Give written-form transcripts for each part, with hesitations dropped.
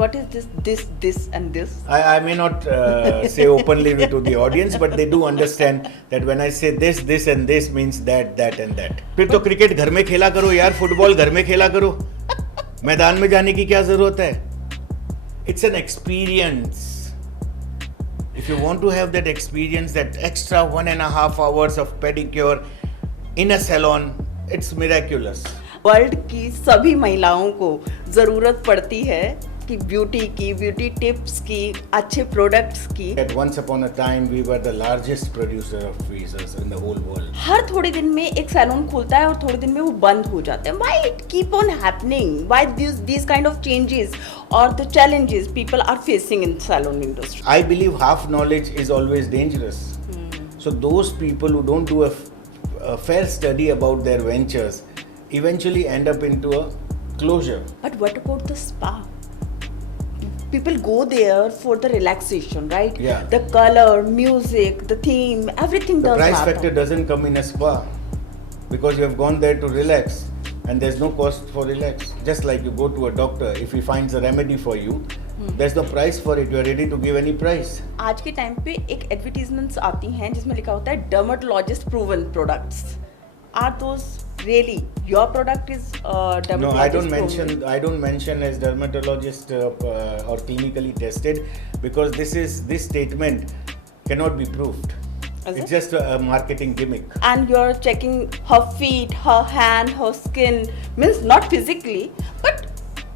what is this and this? I may not say openly to the audience, but they do understand that when I say this and this means that and that. फिर तो cricket घर में खेला करो यार, football घर में खेला करो, मैदान में जाने की क्या जरूरत है? It's an experience. If you want to have that experience, that extra 1.5 hours of pedicure in a salon, it's miraculous. World की सभी महिलाओं को ज़रूरत पड़ती है कि ब्यूटी टिप्स की, अच्छे प्रोडक्ट्स की. At once upon a time, we were the largest producer of tweezers in the whole world. हर थोड़े दिन में एक सैलून खुलता है और थोड़े दिन में वो बंद हो जाता है. Why it keep on happening? Why these kind of changes or the challenges people are facing in salon industry? I believe half knowledge is always dangerous. So those people who don't do a fair study about their ventures eventually end up into a closure. But what about the spa? People go there for the relaxation, right? Yeah. The color, music, the theme, everything does The price matter. factor doesn't come in a spa because you have gone there to relax and there's no cost for relax. Just like you go to a doctor, if he finds a remedy for you, there's no price for it. You are ready to give any price. आज के time पे एक advertisements आती हैं जिसमें लिखा होता है Dermatologist proven products. Are those really your product is dermatologist No, proven? I don't mention as dermatologist or clinically tested because this statement cannot be proved. Is It's it? just a marketing gimmick. And you're checking her feet, her hand, her skin, means not physically, but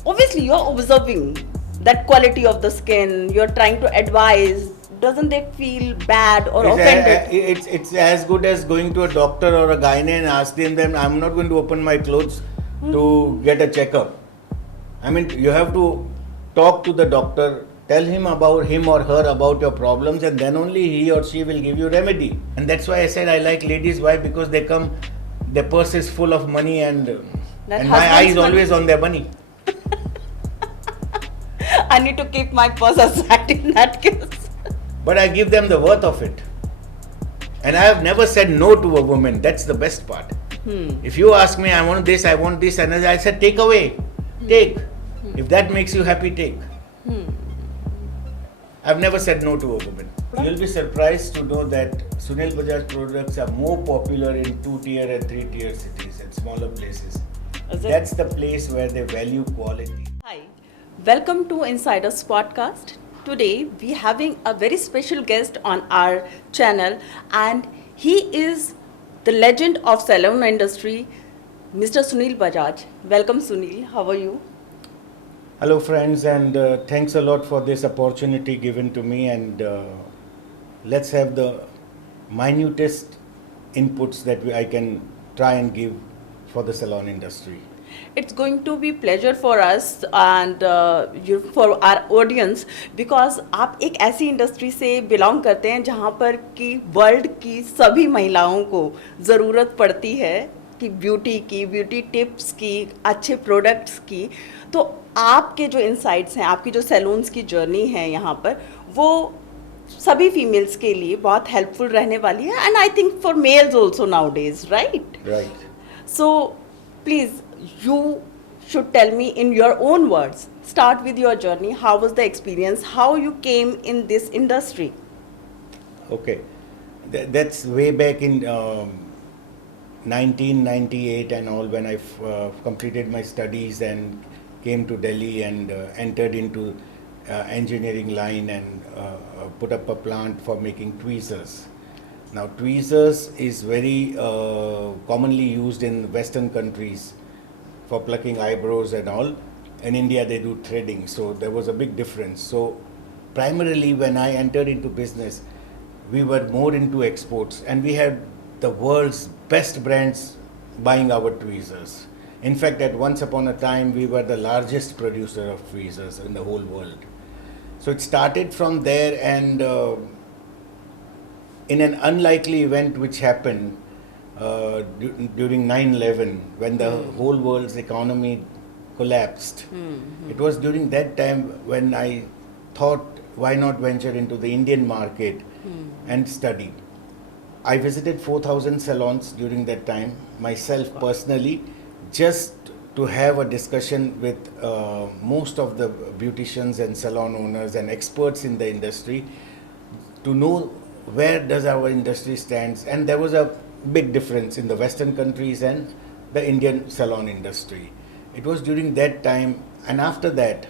obviously you're observing that quality of the skin. You're trying to advise. Doesn't they feel bad or offended? It's as good as going to a doctor or a gynae and asking them, I'm not going to open my clothes to get a checkup. I mean, you have to talk to the doctor, tell him or her about your problems, and then only he or she will give you remedy. And that's why I said I like ladies. Why? Because they come, their purse is full of money and my eye is always on their money. I need to keep my purse aside in that case. But I give them the worth of it. And I have never said no to a woman. That's the best part. If you ask me, I want this, and I said, take away. Take. If that makes you happy, take. I've never said no to a woman. You'll be surprised to know that Sunil Bajaj products are more popular in 2-tier and 3-tier cities and smaller places. Is it? That's the place where they value quality. Hi, welcome to Insiders Podcast. Today we having a very special guest on our channel, and he is the legend of salon industry, Mr. Sunil Bajaj. Welcome, Sunil. How are you? Hello friends, and thanks a lot for this opportunity given to me, and let's have the minutest inputs that I can try and give for the salon industry. It's going to be pleasure for us and for our audience because आप एक ऐसी industry से belong करते हैं जहाँ पर कि world की सभी महिलाओं को ज़रूरत पड़ती है कि ब्यूटी टिप्स की, अच्छे प्रोडक्ट्स की. तो आपके जो इनसाइट्स हैं, आपकी जो सैलून्स की जर्नी है यहाँ पर, वो सभी फीमेल्स के लिए बहुत हेल्पफुल रहने वाली है, and I think for mails also now days, right? So please you should tell me in your own words. Start with your journey. How was the experience? How you came in this industry? Okay, that's way back in 1998 and all, when I completed my studies and came to Delhi and entered into engineering line and put up a plant for making tweezers. Now tweezers is very commonly used in Western countries for plucking eyebrows and all. In India they do threading, so there was a big difference. So primarily when I entered into business, we were more into exports, and we had the world's best brands buying our tweezers. In fact, at once upon a time we were the largest producer of tweezers in the whole world. So it started from there, and in an unlikely event which happened during 9/11, when the whole world's economy collapsed. It was during that time when I thought, why not venture into the Indian market and study. I visited 4,000 salons during that time, myself personally, just to have a discussion with most of the beauticians and salon owners and experts in the industry to know where does our industry stands. And there was a big difference in the Western countries and the Indian salon industry. It was during that time, and after that,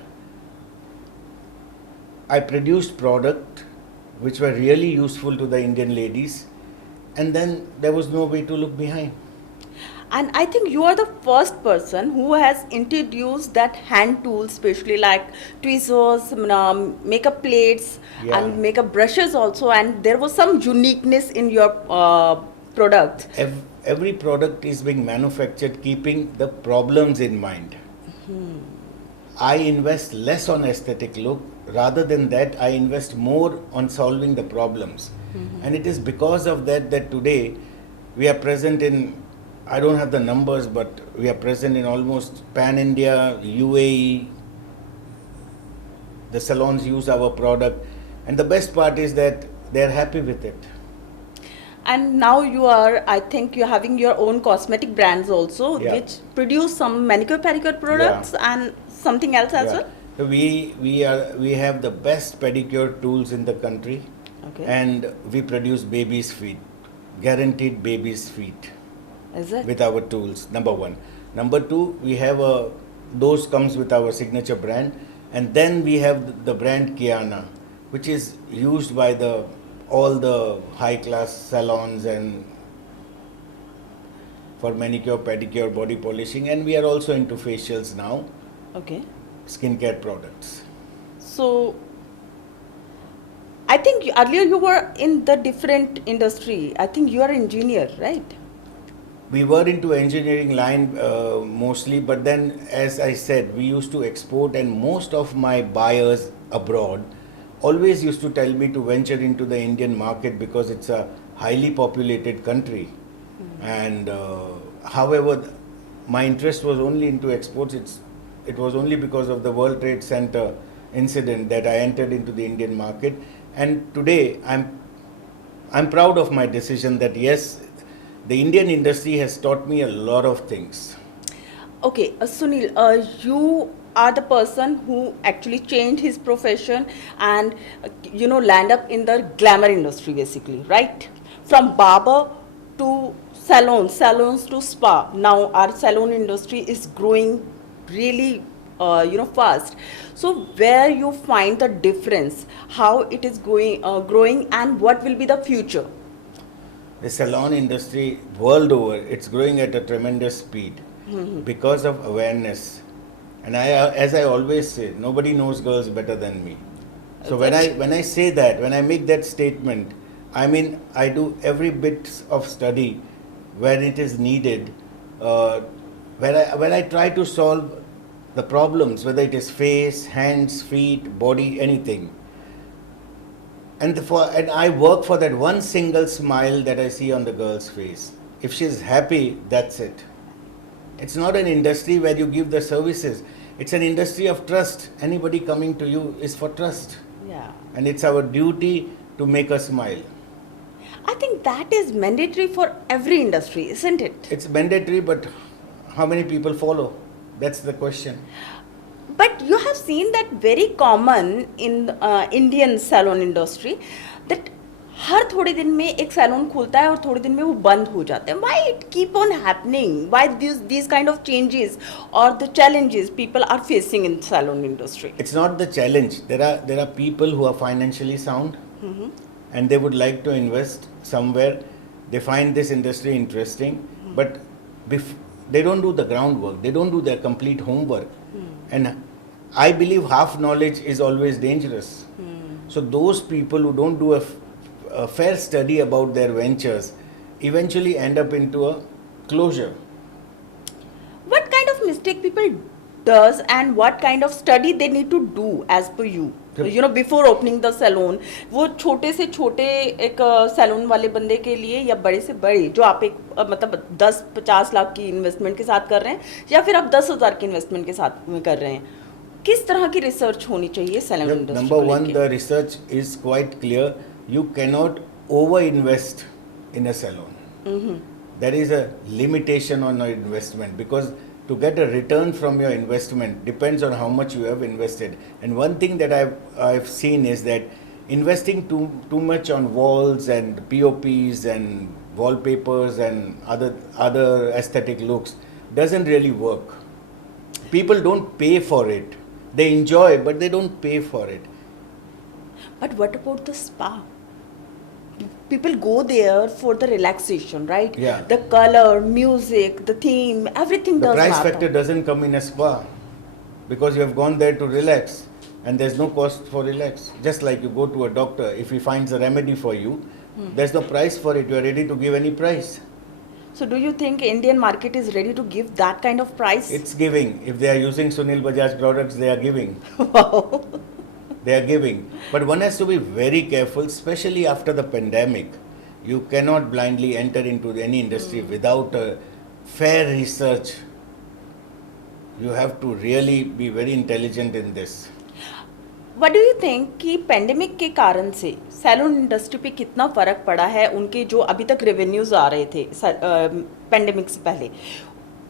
I produced product which were really useful to the Indian ladies, and then there was no way to look behind. And I think you are the first person who has introduced that hand tools, especially like tweezers, makeup plates, Yeah. and makeup brushes also. And there was some uniqueness in your products. Every product is being manufactured keeping the problems in mind. I invest less on aesthetic look. Rather than that, I invest more on solving the problems. And it is because of that that today we are present in, I don't have the numbers, but we are present in almost pan-India, UAE. The salons use our product. And the best part is that they are happy with it. And now you are, I think you're having your own cosmetic brands also, Yeah. which produce some manicure pedicure products and something else as Yeah. well. So we have the best pedicure tools in the country, Okay. and we produce babies' feet, guaranteed babies' feet Is it? with our tools. Number one. Number two, we have those comes with our signature brand, and then we have the brand Kiana, which is used by all the high class salons and for manicure, pedicure, body polishing, and we are also into facials now, Okay. skincare products. So, I think earlier you were in the different industry. I think you are engineer, right? We were into engineering line mostly, but then, as I said, we used to export, and most of my buyers abroad always used to tell me to venture into the Indian market because it's a highly populated country. And however, my interest was only into exports. It was only because of the World Trade Center incident that I entered into the Indian market. And today, I'm proud of my decision that yes, the Indian industry has taught me a lot of things. Okay, Sunil, you are the person who actually changed his profession and land up in the glamour industry basically, right? From barber to salons to spa. Now our salon industry is growing really fast. So where you find the difference, how it is growing, and what will be the future? The salon industry world over, it's growing at a tremendous speed because of awareness. And as I always say, nobody knows girls better than me. So when I say that, when I make that statement, I mean I do every bit of study where it is needed, where I try to solve the problems, whether it is face, hands, feet, body, anything. And I work for that one single smile that I see on the girl's face. If she's happy, that's it. It's not an industry where you give the services. It's an industry of trust. Anybody coming to you is for trust. Yeah. And it's our duty to make her smile. I think that is mandatory for every industry, isn't it? It's mandatory, but how many people follow? That's the question. But you have seen that very common in Indian salon industry that हर थोड़े दिन में एक salon खुलता है और थोड़े दिन में वो बंद हो जाते हैं. Why it keep on happening? Why these kind of changes or the challenges people are facing in salon industry? It's not the challenge. There are people who are financially sound and they would like to invest somewhere. They find this industry interesting, but they don't do the groundwork. They don't do their complete homework. And I believe half knowledge is always dangerous. So those people who don't do a fair study about their ventures eventually end up into a closure. What kind of mistake people does and what kind of study they need to do as per you? Before opening the salon, वो छोटे से छोटे एक salon वाले बंदे के लिए या बड़े से बड़े जो आप एक मतलब 10-50 लाख की इन्वेस्टमेंट के साथ कर रहे हैं या फिर आप 10,000 की इन्वेस्टमेंट के साथ में कर रहे हैं, किस तरह की रिसर्च होनी चाहिए salon industry Number one, the research is quite clear. You cannot over invest in a salon. There is a limitation on your investment because to get a return from your investment depends on how much you have invested. And one thing that I've seen is that investing too much on walls and POPs and wallpapers and other aesthetic looks doesn't really work. People don't pay for it. They enjoy, but they don't pay for it. But what about the spa? People go there for the relaxation, right? Yeah. The color, music, the theme, everything The does price matter. factor doesn't come in a spa because you have gone there to relax and there's no cost for relax. Just like you go to a doctor, if he finds a remedy for you, there's no price for it. You are ready to give any price. So do you think Indian market is ready to give that kind of price? It's giving. If they are using Sunil Bajaj products, they are giving. Wow. They are giving. But one has to be very careful, especially after the pandemic. You cannot blindly enter into any industry without a fair research. You have to really be very intelligent in this. What do you think कि pandemic के कारण से salon industry पे कितना फर्क पड़ा है? उनके जो अभी तक रेवेन्यूज आ रहे थे पेंडेमिक से पहले,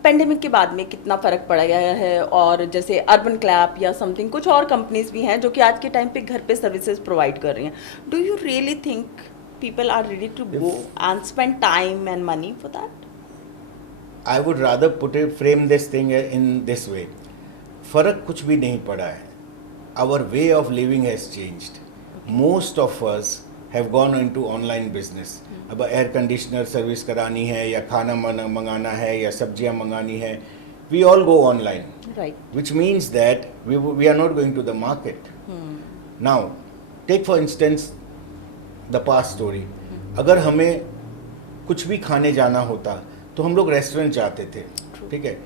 पेंडेमिक के बाद में कितना फ़र्क पड़ गया है? और जैसे अर्बन क्लैप या समथिंग कुछ और कंपनीज भी हैं जो कि आज के टाइम पे घर पे सर्विसेज प्रोवाइड कर रही हैं. Do you really think people are ready to go and spend time and money for that? I would rather frame this thing in this way. फर्क कुछ भी नहीं पड़ा है. Our way of living has changed. Most of us have gone into online business. अब air conditioner service करानी है या खाना मंगाना है या सब्जियां मंगानी है, we all go online. Right. Which means that we are not going to the market. Now, take for instance the past story. अगर हमें कुछ भी खाने जाना होता तो हम लोग रेस्टोरेंट जाते थे, ठीक है?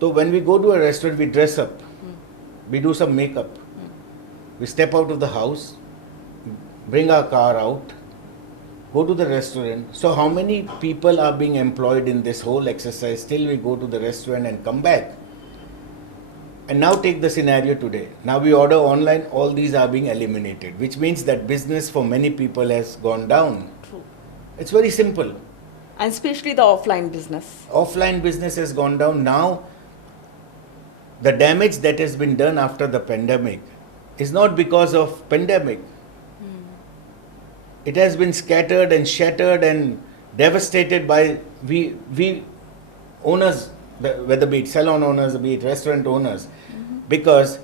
तो when we go to a restaurant, we dress up, we do some makeup, we step out of the house, bring our car out, go to the restaurant. So how many people are being employed in this whole exercise till we go to the restaurant and come back? And now take the scenario today. Now we order online, all these are being eliminated, which means that business for many people has gone down. True. It's very simple. And especially the offline business. Offline business has gone down. Now the damage that has been done after the pandemic is not because of pandemic. It has been scattered and shattered and devastated by we owners, whether be it salon owners, be it restaurant owners, because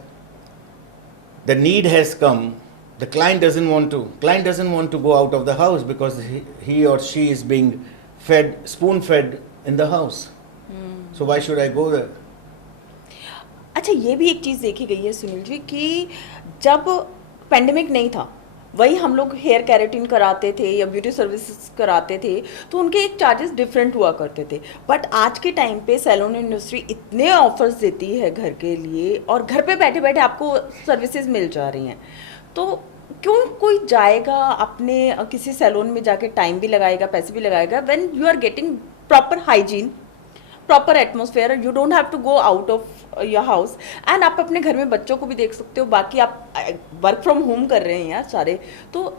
the need has come. The client doesn't want to go out of the house because he or she is being fed, spoon fed in the house. So why should I go there? अच्छा, ये भी एक चीज़ देखी गई है सुनील जी कि जब pandemic नहीं था, वही हम लोग हेयर कैरेटिन कराते थे या ब्यूटी सर्विसेज कराते थे तो उनके एक चार्जेस डिफरेंट हुआ करते थे. बट आज के टाइम पे सैलून इंडस्ट्री इतने ऑफर्स देती है घर के लिए और घर पे बैठे बैठे आपको सर्विसेज मिल जा रही हैं. तो क्यों कोई जाएगा अपने किसी सैलून में जाके टाइम भी लगाएगा, पैसे भी लगाएगा, when you are getting proper hygiene, proper atmosphere, you don't have to go out of your house and आप अपने घर में बच्चों को भी देख सकते हो. बाकी आप वर्क फ्रॉम होम कर रहे हैं यार सारे, तो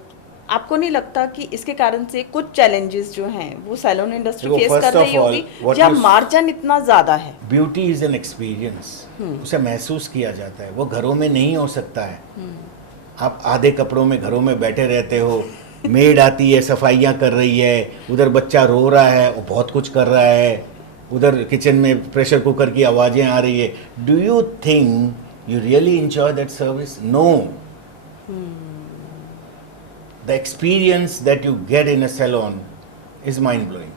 आपको नहीं लगता कि इसके कारण से कुछ चैलेंजेस जो हैं वो सैलून इंडस्ट्री फेस कर रही होगी जब मार्जिन इतना ज़्यादा है? Beauty is an experience. उसे महसूस किया जाता है, वो घरों में नहीं हो सकता है. आप आधे कपड़ों में घरों में बैठे रहते हो, मेड आती है, सफाइयाँ कर रही है, उधर बच्चा रो रहा है, वो बहुत कुछ कर रहा है, उधर किचन में प्रेशर कुकर की आवाज़ें आ रही है. Do you think you really enjoy that service? No. The experience that you get in a salon is mind blowing.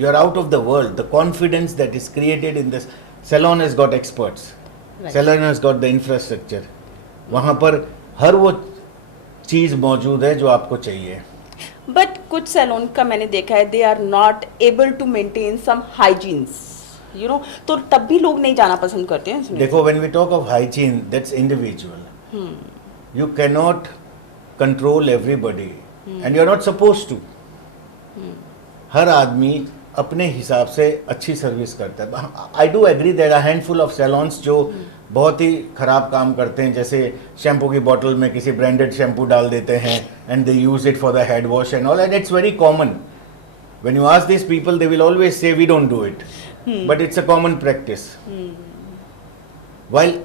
You are out of the world. The confidence that is created in this salon has got experts, salon has got the infrastructure. वहाँ पर हर वो चीज़ मौजूद है जो आपको चाहिए. But कुछ salon का मैंने देखा है, they are not able to maintain some hygienes, you know, तो तब भी लोग नहीं जाना पसंद करते हैं. देखो, when we talk of hygiene, that's individual. You can not control everybody and you are not suppose to. हर आदमी अपने हिसाब से अच्छी सर्विस करता है. I do agree there are handful of salons जो बहुत ही ख़राब काम करते हैं, जैसे शैम्पू की बॉटल में किसी ब्रांडेड शैम्पू डाल देते हैं and they use it for the head wash and all, and it's very common. When you ask this people, they will always say we don't do it. but it's a common practice. While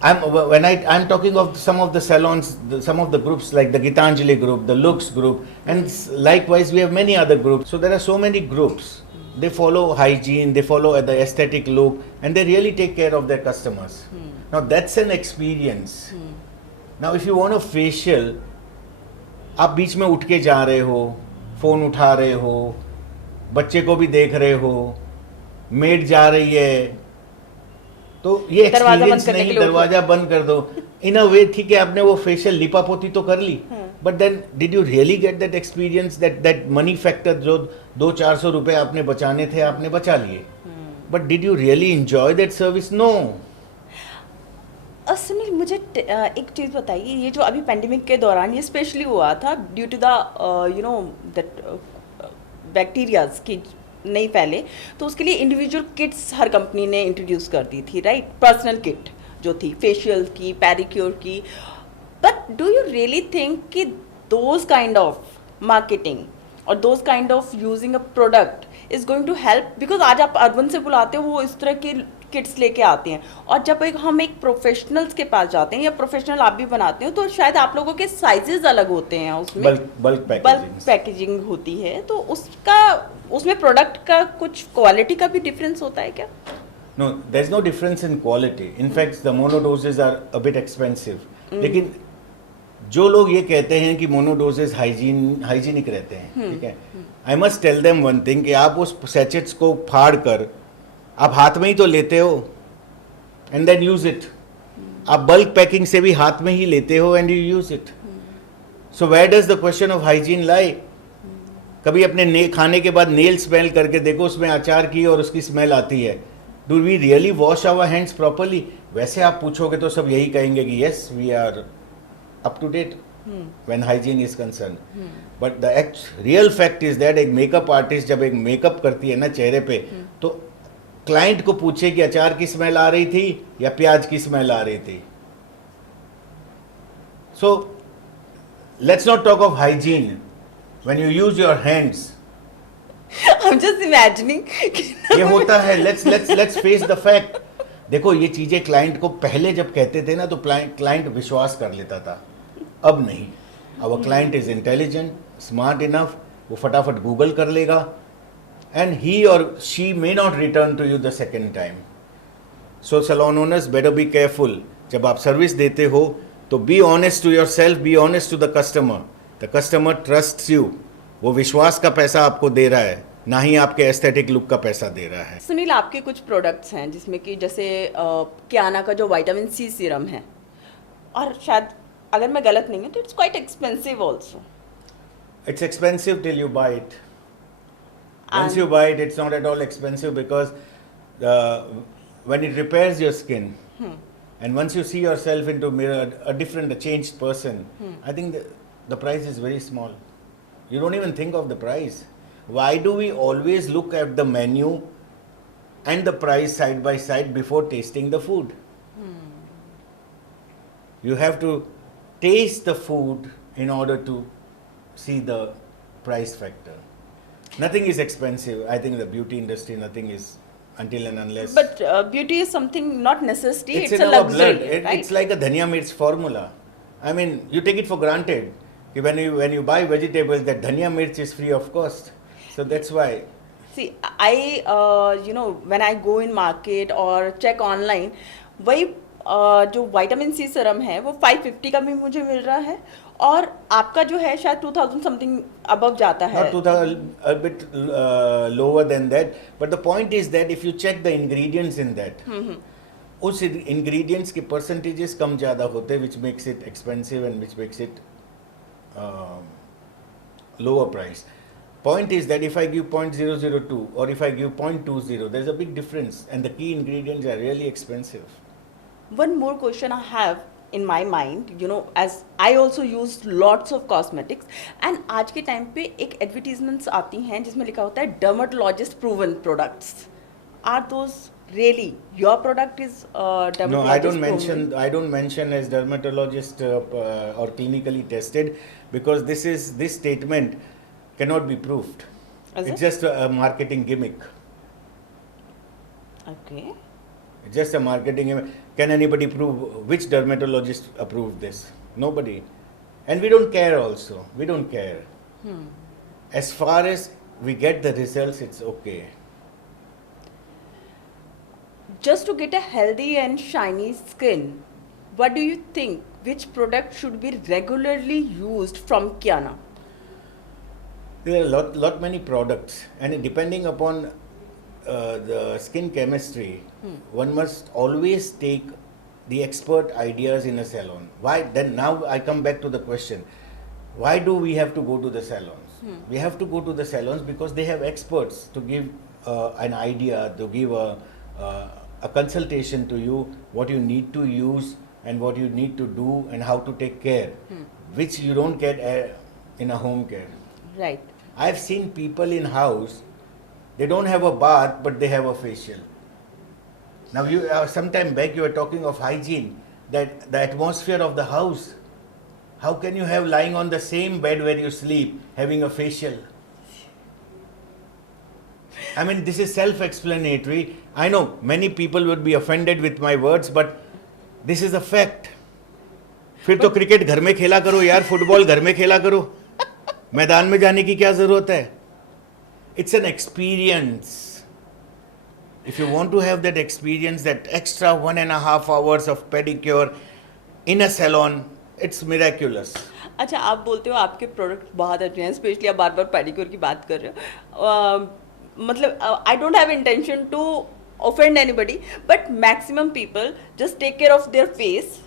I'm talking of some of the salons, some of the groups like the Gitanjali group, the Lux group, and likewise we have many other groups. So there are so many groups. They follow hygiene, they follow the aesthetic look, and they really take care of their customers. Now that's an experience. Now if you want a facial, आप बीच में उठ के जा रहे हो, phone उठा रहे हो, बच्चे को भी देख रहे हो, मेड जा रही है, तो ये एक्सपीरियंस नहीं, दरवाजा बंद कर दो. इन अ वे ठीक है, आपने वो फेशियल लिपापोती तो कर ली, but then did you really get that experience, that money factor जो 200-400 रुपए आपने बचाने थे, आपने बचा लिए, but did you really enjoy that service? No. Sunil, मुझे एक चीज़ बताइए, ये जो अभी पेंडेमिक के दौरान ये स्पेशली हुआ था due to the you know that bacterias की नहीं फैले, तो उसके लिए इंडिविजुअल किट्स हर कंपनी ने इंट्रोड्यूस कर दी थी, राइट? पर्सनल किट जो थी फेशियल की, पेडिक्योर की. But do you really think कि दोज काइंड ऑफ मार्केटिंग और those kind of using a product is going to help? Because आज आप अर्बन से बुलाते हो, वो इस तरह के किट्स लेके आते हैं, और जब हम एक प्रोफेशनल्स के पास जाते हैं या प्रोफेशनल आप भी बनाते हो, तो शायद आप लोगों के साइजेस अलग होते हैं, उसमें बल्क पैकेजिंग होती है, तो उसमें प्रोडक्ट का कुछ क्वालिटी का भी डिफरेंस होता है क्या? No, there's no difference in quality. In fact, the monodoses are a bit expensive. लेकिन जो लोग ये कहते हैं कि मोनोडोजेस हाइजीनिक रहते हैं, ठीक है, I must tell them one thing कि आप उस सैचेट्स को फाड़ कर आप हाथ में ही तो लेते हो एंड देन यूज इट. आप बल्क पैकिंग से भी हाथ में ही लेते हो and you use it. So where does the question of hygiene lie? कभी अपने खाने के बाद नेल स्मेल करके देखो, उसमें अचार की और उसकी स्मेल आती है. Do we really wash our hands properly? वैसे आप पूछोगे तो सब यही कहेंगे कि yes we are up to date when hygiene is concern. But the real fact is that एक मेकअप आर्टिस्ट जब एक मेकअप करती है ना चेहरे पे, तो क्लाइंट को पूछे कि अचार की स्मेल आ रही थी या प्याज की स्मेल आ रही थी. So let's not talk of hygiene when you use your hands. I'm just imagining. ये होता है. Let's face the fact. देखो ये चीजें क्लाइंट को पहले जब कहते थे ना तो क्लाइंट विश्वास कर लेता था, अब नहीं. अब client is intelligent, smart enough, वो फटाफट गूगल कर लेगा and he or she may not return to you the second time. So salon owners better be careful. जब आप सर्विस देते हो तो be honest to yourself, be honest to the customer. The customer trusts you. वो विश्वास का पैसा आपको दे रहा है, ना ही आपके एस्थेटिक लुक का पैसा दे रहा है. सुनील, आपके कुछ प्रोडक्ट्स हैं जिसमें कि जैसे कियाना का जो विटामिन सी सीरम है, और शायद अगर मैं गलत नहीं हूँ तो it's quite expensive also. It's expensive till you buy it. Once you buy it, it's not at all expensive because when it repairs your skin, and once you see yourself into mirror, a changed person, I think the price is very small. You don't even think of the price. Why do we always look at the menu and the price side by side before tasting the food? You have to taste the food in order to see the price factor. Nothing is expensive. I think the beauty industry, nothing is until and unless. But beauty is something not necessity. It's in a our luxury, blood. right? It's like a dhania mirch formula. I mean, you take it for granted. When you buy vegetables, that dhania mirch is free of cost. So that's why. See, when I go in market or check online, वही जो vitamin C serum है वो 550 का भी मुझे मिल रहा है, और आपका जो है शायद 2000 समथिंग अबव जाता है. Not 2000, a bit lower than that. But the point is that if you check the ingredients in that, उस ingredients के percentages कम ज़्यादा होते हैं, which makes it expensive and which makes it lower price. Point is that if I give 0.002 or if I give 0.20, there's a big difference, and the key ingredients are really expensive. One more question I have in my mind, as I also use lots of cosmetics, and आज के time पे एक advertisements आती हैं जिसमें लिखा होता है dermatologist proven products. Are those really your product is dermatologist No, proven? I don't mention as dermatologist or clinically tested, because this statement cannot be proved. It's just a marketing gimmick. Okay. Just a marketing. Can anybody prove which dermatologist approved this? Nobody. And we don't care also. We don't care. As far as we get the results, it's okay. Just to get a healthy and shiny skin, what do you think? Which product should be regularly used from Kiana? There are lot many products, and depending upon the skin chemistry, one must always take the expert ideas in a salon. Why? Then now I come back to the question: why do we have to go to the salons? We have to go to the salons because they have experts to give an idea, to give a consultation to you, what you need to use and what you need to do and how to take care, which you don't get in a home care. Right. I've seen people in house, they don't have a bath but they have a facial. Now you sometime back you were talking of hygiene, that the atmosphere of the house. How can you have lying on the same bed where you sleep having a facial? I mean, this is self-explanatory. I know many people would be offended with my words, but this is a fact. फिर तो cricket घर में खेला करो यार, football घर में खेला करो, मैदान में जाने की क्या जरूरत है? It's an experience. If you want to have that experience, that extra 1.5 hours of pedicure in a salon, it's miraculous. अच्छा, आप बोलते हो आपके प्रोडक्ट बहुत अच्छे हैं, स्पेशली आप बार बार पेडिक्योर की बात कर रहे हो. मतलब I don't have intention to offend anybody, but maximum people just take care of their face,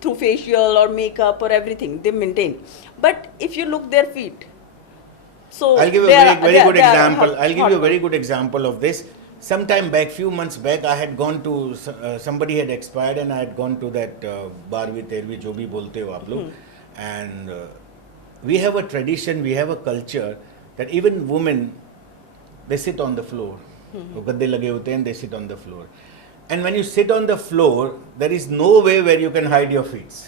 through facial or makeup or everything they maintain. But if you look their feet, so I'll give you a very good example. I'll give you a very good example of this. Sometime back, few months back, I had gone to somebody had expired, and I had gone to that barwi terwi jo bhi bolte ho aap log, and we have a tradition, we have a culture that even women, they sit on the floor. वो गद्दे लगे होते हैं, they sit on the floor. And when you sit on the floor, there is no way where you can hide your feet.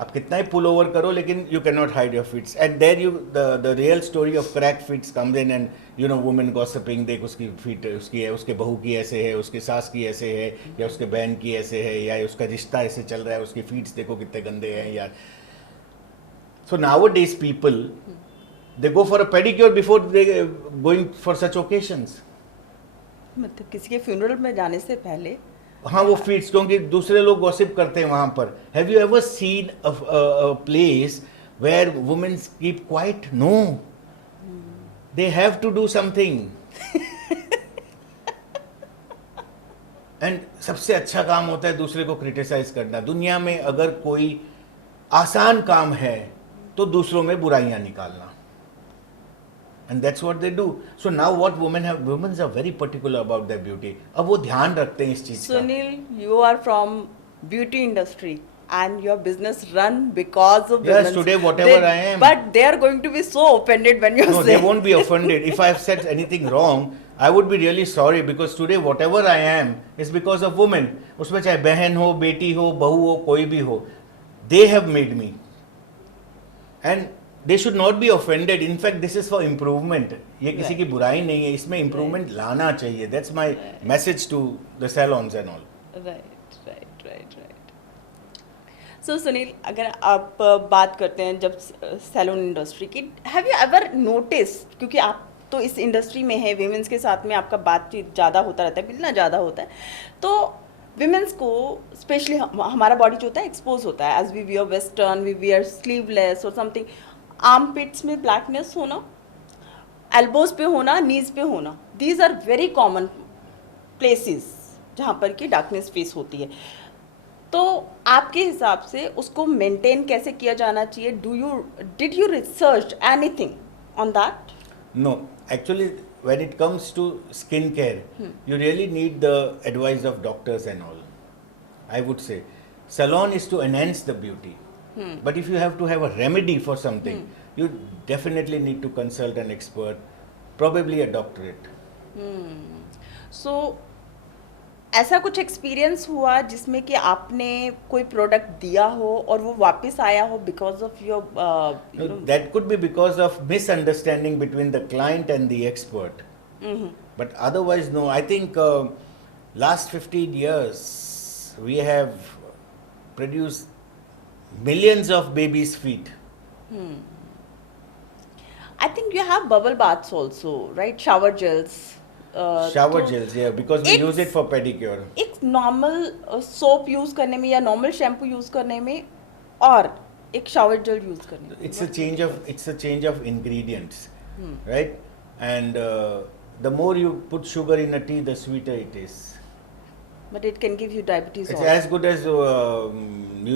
आप कितना ही pull over करो, लेकिन you cannot hide your feet. And there the real story of cracked feet comes in, and women gossiping, देख उसकी feet उसकी है, उसके बहू की ऐसे है, उसके सास की ऐसे है, या उसके बहन की ऐसे है, या उसका रिश्ता ऐसे चल रहा है, उसकी feet देखो कितने गंदे हैं यार. So nowadays people, they go for a pedicure before they going for such occasions. मतलब किसी के फ्यूनरल में जाने से पहले. हाँ, वो फीट्स, क्योंकि दूसरे लोग गॉसिप करते हैं वहां पर. Have you ever seen a place where women keep quiet? No, they have to do something. And सबसे अच्छा काम होता है दूसरे को क्रिटिसाइज करना. दुनिया में अगर कोई आसान काम है तो दूसरों में बुराइयां निकालना. And that's what they do. So now what women are very particular about their beauty. अब वो ध्यान रखते हैं इस चीज का. Sunil, you are from beauty industry and your business run because of yes, women. Today whatever I am. But they are going to be so offended when you no, say. they won't be offended. If I have said anything wrong, I would be really sorry, because today whatever I am is because of women. उसमें चाहे बहन हो, बेटी हो, बहू हो, कोई भी हो. They have made me. And they should not be offended. In fact, this is for improvement. ये किसी की बुराई नहीं है, इसमें improvement लाना चाहिए. That's my message to the salons and all. Right. So Sunil, अगर आप बात करते हैं जब सैलून इंडस्ट्री की, have you ever noticed, क्योंकि आप तो इस इंडस्ट्री में है, विमेंस के साथ में आपका बातचीत ज़्यादा होता रहता है, मिलना ज़्यादा होता है, तो विमेंस को स्पेशली हमारा बॉडी जो होता है एक्सपोज होता है, as we wear western, we wear sleeveless और समथिंग. आर्म पिट्स में ब्लैकनेस होना, एल्बोज पे होना, नीज पे होना, these are very common places जहाँ पर कि डार्कनेस फेस होती है. तो आपके हिसाब से उसको मेंटेन कैसे किया जाना चाहिए? Did you research anything on that? No, actually when it comes to skin care, you really need the advice of doctors and all. I would say salon is to enhance the beauty. But if you have to have a remedy for something, you definitely need to consult an expert, probably a doctorate. So ऐसा कुछ experience हुआ जिसमें कि आपने कोई product दिया हो और वो वापस आया हो because of your That could be because of misunderstanding between the client and the expert. But otherwise, no. I think last 15 years we have produced millions of babies' feet. I think you have bubble baths also, right? Shower gels. Shower तो gels, yeah, because we एक use it for pedicure. एक normal soap use करने में या normal shampoo use करने में और एक शावर जेल यूज करने में It's a change of ingredients, right? And the more you put sugar in a tea, the sweeter it is. But it can give you diabetes It's as good as you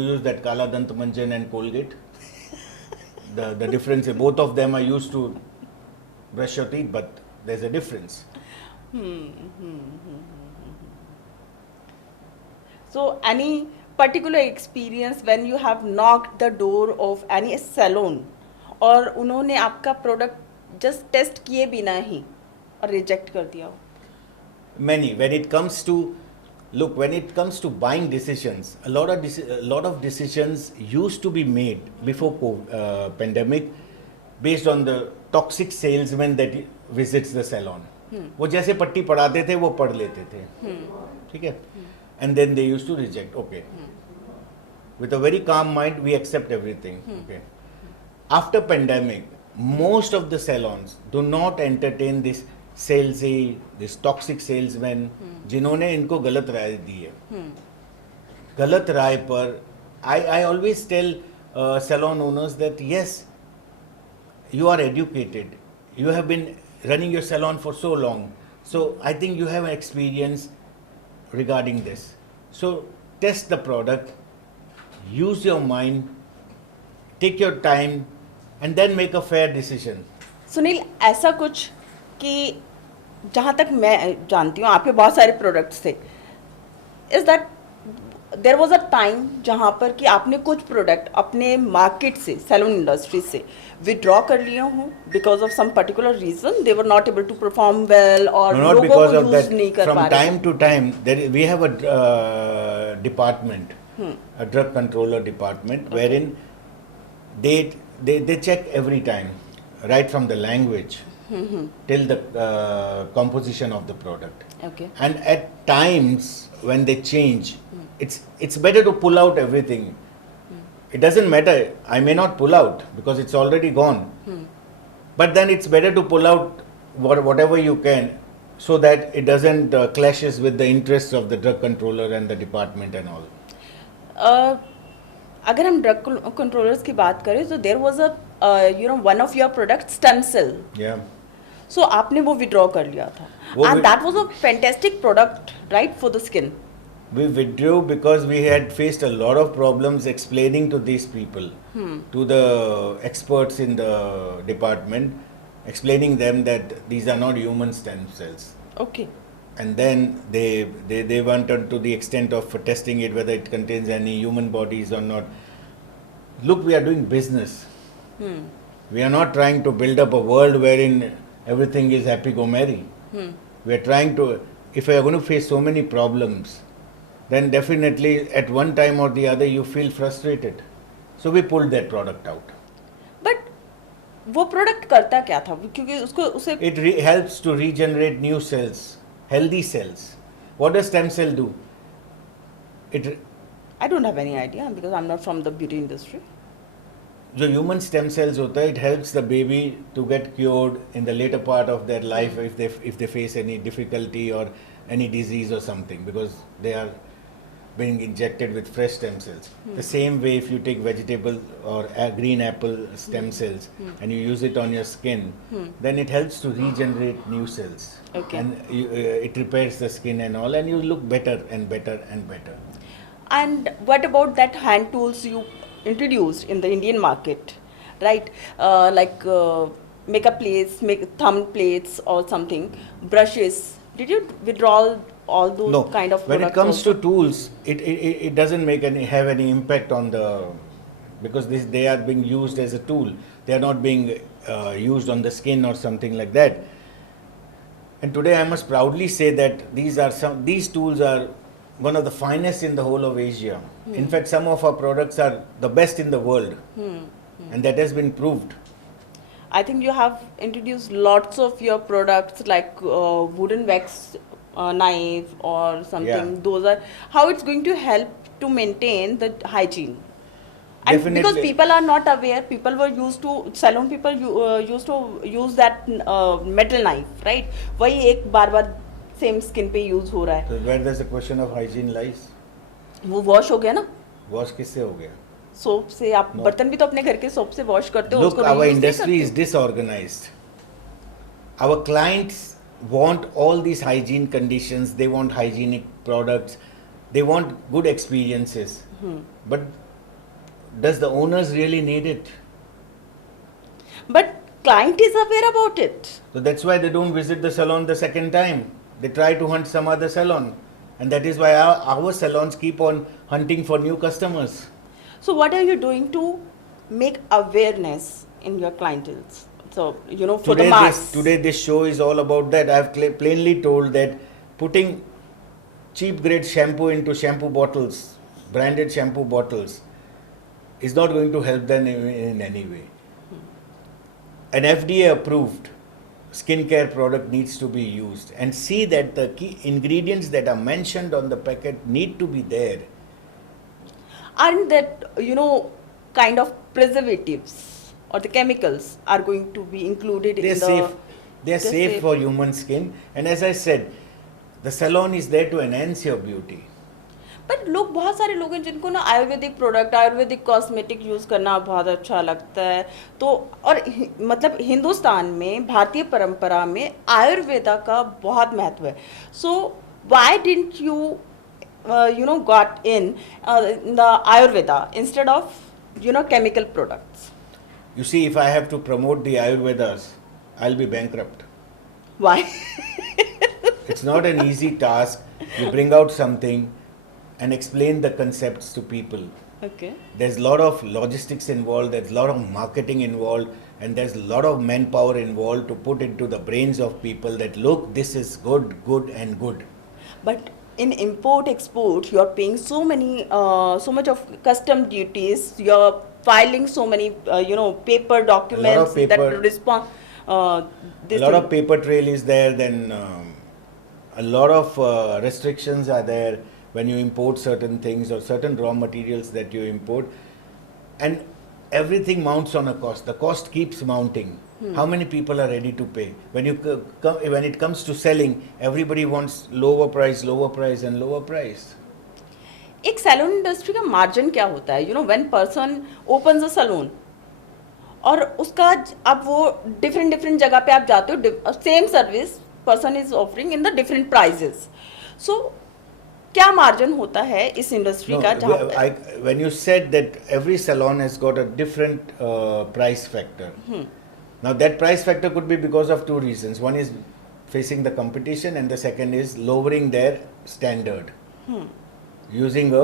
use that Kala Dant Manjan and Colgate. The difference, both of them are used to brush your teeth, but there's a difference. So any particular experience when you have knocked the door of any salon और उन्होंने आपका product just test किए बिना ही और reject कर दिया हो? Many. When it comes to buying decisions, a lot of decisions used to be made before pandemic based on the toxic salesman that visits the salon. वो जैसे पट्टी पढ़ाते थे वो पढ़ लेते थे, ठीक है, and then they used to reject. Okay, with a very calm mind we accept everything. Okay, after pandemic, most of the salons do not entertain this salesy, this toxic salesman जिन्होंने इनको गलत राय दी है. गलत राय पर I always tell salon owners that yes, you are educated, you have been running your salon for so long, so I think you have experience regarding this. So test the product, use your mind, take your time, and then make a fair decision. Sunil, ऐसा कुछ कि जहाँ तक मैं जानती हूँ आपके बहुत सारे प्रोडक्ट्स थे, is that there was a time जहाँ पर कि आपने कुछ प्रोडक्ट अपने मार्केट से, सैलून इंडस्ट्री से विड्रॉ कर लिए हों because of some particular reason, they were not able to perform well और Not लोगों because को of यूज that. नहीं कर पा From रहे? time to time, we have a department, a drug controller department, wherein they check every time, right from the language till the composition of the product. Okay. And at times when they change, it's better to pull out everything. It doesn't matter. I may not pull out because it's already gone. But then it's better to pull out whatever you can, so that it doesn't clashes with the interests of the drug controller and the department and all. अगर हम drug controllers की बात करें तो there was a one of your product stem cell, Yeah. So आपने वो withdraw कर लिया था वो एंड भी- that was a fantastic product right for the skin. We withdrew because we had faced a lot of problems explaining to these people, to the experts in the department, explaining them that these are not human stem cells. Okay. And then they went on to the extent of testing it whether it contains any human bodies or not. Look, we are doing business. We are not trying to build up a world wherein everything is happy-go-merry. We are trying to, if we are going to face so many problems, then definitely at one time or the other you feel frustrated. So we pulled that product out. But वो product करता क्या था? क्योंकि उसको उसे It helps to regenerate new cells, healthy cells. What does stem cell do? It I don't have any idea because I am not from the beauty industry. जो human stem cells होता है, it helps the baby to get cured in the later part of their life if they face any difficulty or any disease or something, because they are being injected with fresh stem cells. The same way, if you take vegetable or green apple stem cells and you use it on your skin, then it helps to regenerate new cells. Okay. And it repairs the skin and all, and you look better and better and better. And what about that hand tools you introduced in the Indian market, right? Like makeup plates, thumb plates or something, brushes. Did you withdraw all those No, kind of when it products comes also? to tools, it doesn't have any impact on the, because they are being used as a tool. They are not being used on the skin or something like that. And today I must proudly say that these tools are one of the finest in the whole of Asia. In fact, some of our products are the best in the world, and that has been proved. I think you have introduced lots of your products like wooden wax knife or something. Yeah. Those are how it's going to help to maintain the hygiene. And because Definitely. people are not aware, people were used to salon people used to use that metal knife, right? वही एक बार बार same skin पे use हो रहा है. So where does the question of hygiene lies? वो wash हो गया ना? Wash किससे हो गया? सोप से आप No. बर्तन भी तो अपने घर के सोप से वॉश करते हो Look, उसको our reuse नहीं industry is करते? disorganized. Our clients want all these hygiene conditions, they want hygienic products, they want good experiences. But does the owners really need it? But client is aware about it. So that's why they don't visit the salon the second time. They try to hunt some other salon. And that is why our salons keep on hunting for new customers. So what are you doing to make awareness in your clientele? So, for the mass. Today this show is all about that. I have plainly told that putting cheap grade shampoo into shampoo bottles, branded shampoo bottles, is not going to help them in any way. An FDA approved skincare product needs to be used, and see that the key ingredients that are mentioned on the packet need to be there. Aren't that, kind of preservatives or the chemicals are going to be included They're in safe. They're safe for human skin, and as I said, the salon is there to enhance your beauty. But लोग बहुत सारे लोग हैं जिनको ना Ayurvedic product Ayurvedic cosmetic use करना बहुत अच्छा लगता है तो और मतलब हिंदुस्तान में भारतीय परंपरा में आयुर्वेदा का बहुत महत्व है so why didn't you got in the Ayurveda instead of chemical products You see, if I have to promote the Ayurvedas, I'll be bankrupt. Why It's not an easy task. You bring out something and explain the concepts to people. Okay There's a lot of logistics involved, there's a lot of marketing involved, and there's a lot of manpower involved to put into the brains of people that look, this is good, good, and good. But in import export, you are paying so much of custom duties. You're filing so many paper documents paper. that respond. A lot of paper trail is there, then a lot of restrictions are there when you import certain things or certain raw materials that you import, and everything mounts on a cost. The cost keeps mounting. How many people are ready to pay? When it comes to selling, everybody wants lower price, and lower price. एक salon industry का margin क्या होता है when person opens a salon और उसका अब वो different जगह पे आप जाते हो same service person is offering in the different prices so क्या मार्जिन होता है इस इंडस्ट्री No, का जहाँ पे when you said that every salon has got a different price factor. Now that price factor could be because of two reasons. One is facing the competition, and the second is lowering their standard. Using a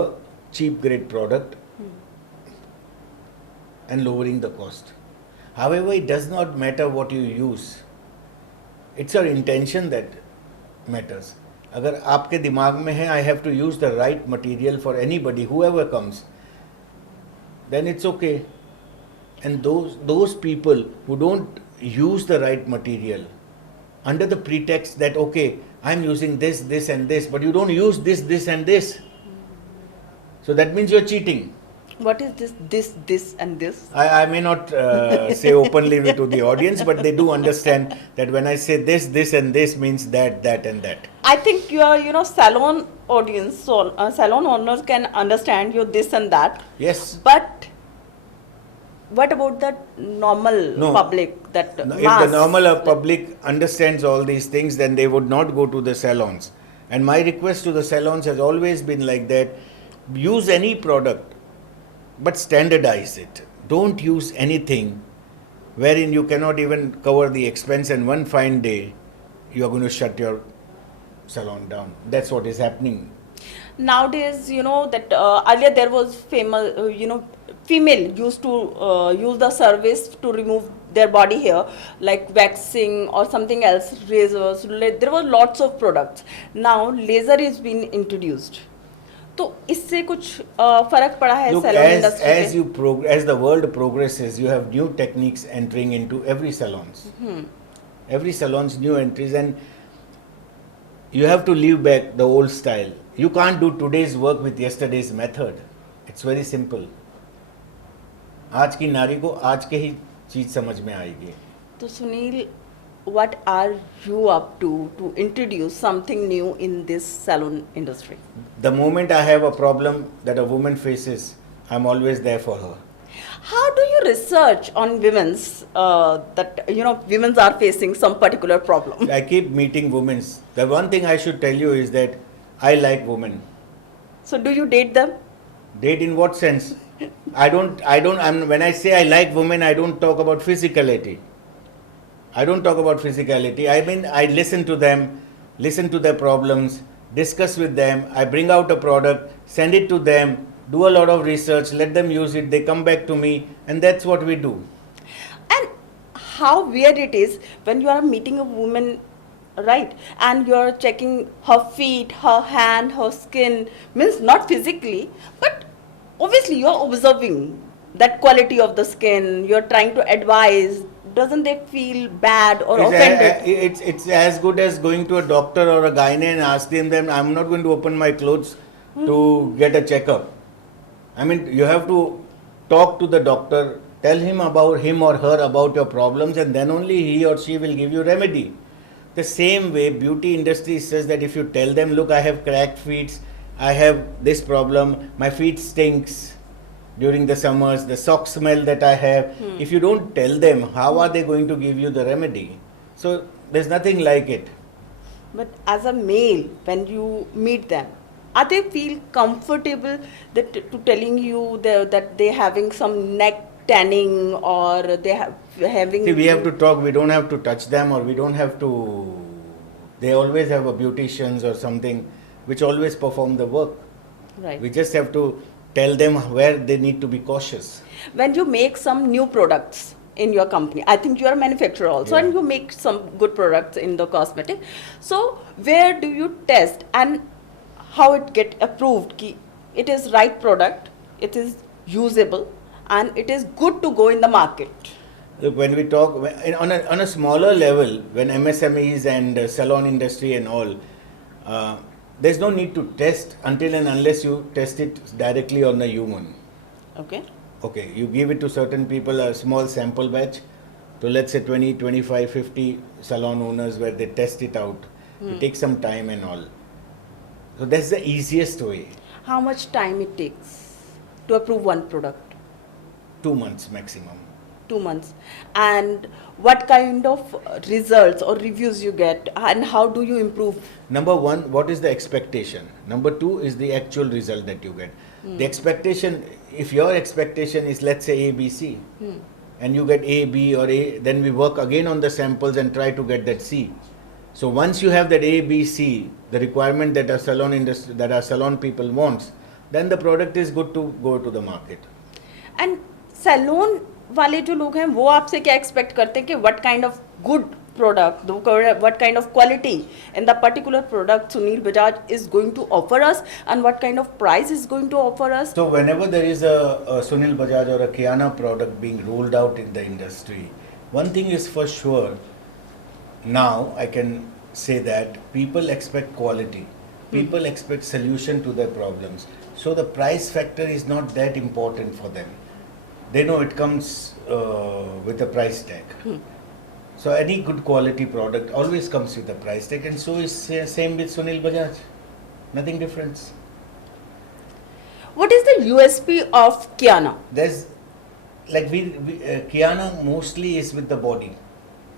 cheap grade product and lowering the cost. However, it does not matter what you use. It's your intention that matters. अगर आपके दिमाग में है I have to use the right material for anybody, whoever comes, then it's okay. And those people who don't use the right material under the pretext that okay, I'm using this and this, but you don't use this and this, so that means you're cheating. what is this and this I may not say openly to the audience, but they do understand that when I say this and this means that and that. I think your salon audience so salon owners can understand your this and that Yes. but what about the normal No. public that If mass the normal public understands all these things, then they would not go to the salons. And my request to the salons has always been like that: use any product, but standardize it. Don't use anything wherein you cannot even cover the expense, and one fine day you are going to shut your salon down. That's what is happening. nowadays that earlier there was famous female used to use the service to remove their body hair like waxing or something else, razors. There were lots of products. Now laser is being introduced. तो इससे कुछ फर्क पड़ा है Look, salon industry as पे? you as the world progresses, you have new techniques entering into every salons. Every salon's new entries, and you have to leave back the old style. You can't do today's work with yesterday's method. It's very simple. आज की नारी को आज के ही चीज समझ में आएगी. तो Sunil, what are you up to introduce something new in this salon industry? The moment I have a problem that a woman faces, I'm always there for her. How do you research on women's that women's are facing some particular problem? I keep meeting women. The one thing I should tell you is that I like women. So do you date them? Date in what sense? When I say I like women, I don't talk about physicality. I don't talk about physicality. I mean, I listen to them, listen to their problems, discuss with them. I bring out a product, send it to them, do a lot of research, let them use it. They come back to me, and that's what we do. And how weird it is when you are meeting a woman, right? And you're checking her feet, her hand, her skin, means not physically, but obviously you're observing that quality of the skin, you're trying to advise. Doesn't they feel bad or offended? It's as good as going to a doctor or a gynae and asking them, I'm not going to open my clothes to get a checkup. I mean, you have to talk to the doctor, tell him or her about your problems, and then only he or she will give you remedy. The same way, beauty industry says that if you tell them, look, I have cracked feet, I have this problem, my feet stinks during the summers, the sock smell that I have. If you don't tell them, how are they going to give you the remedy? So there's nothing like it. But as a male, when you meet them, are they feel comfortable to telling you that they having some neck tanning or having? See, we have to talk, we don't have to touch them, or we don't have to. They always have a beauticians or something which always perform the work. Right. We just have to tell them where they need to be cautious. When you make some new products in your company, I think you are a manufacturer also, and you make some good products in the cosmetic. So where do you test and how it get approved? Ki it is right product, it is usable, and it is good to go in the market. Look, when we talk on a smaller level, when MSMEs and salon industry and all, there's no need to test until and unless you test it directly on a human. Okay. Okay, you give it to certain people, a small sample batch, to let's say 20, 25, 50 salon owners where they test it out. It takes some time and all. So that's the easiest way. How much time it takes to approve one product? 2 months maximum. 2 months. And what kind of results or reviews you get, and how do you improve? Number one, what is the expectation? Number two is the actual result that you get. The expectation, if your expectation is let's say A, B, C, and you get A, B or A, then we work again on the samples and try to get that C. So once you have that A, B, C, the requirement that a salon industry, that our salon people wants, then the product is good to go to the market. And salon वाले जो लोग हैं वो आपसे क्या expect करते हैं कि what kind of good product, what kind of quality in the particular product Sunil Bajaj is going to offer us, and what kind of price is going to offer us? So whenever there is a Sunil Bajaj or a Kiana product being rolled out in the industry, one thing is for sure, now I can say that people expect quality. People expect solution to their problems. So the price factor is not that important for them. They know it comes with a price tag. So any good quality product always comes with a price tag, and so is same with Sunil Bajaj. Nothing different. What is the USP of Kiana? There's like Kiana mostly is with the body,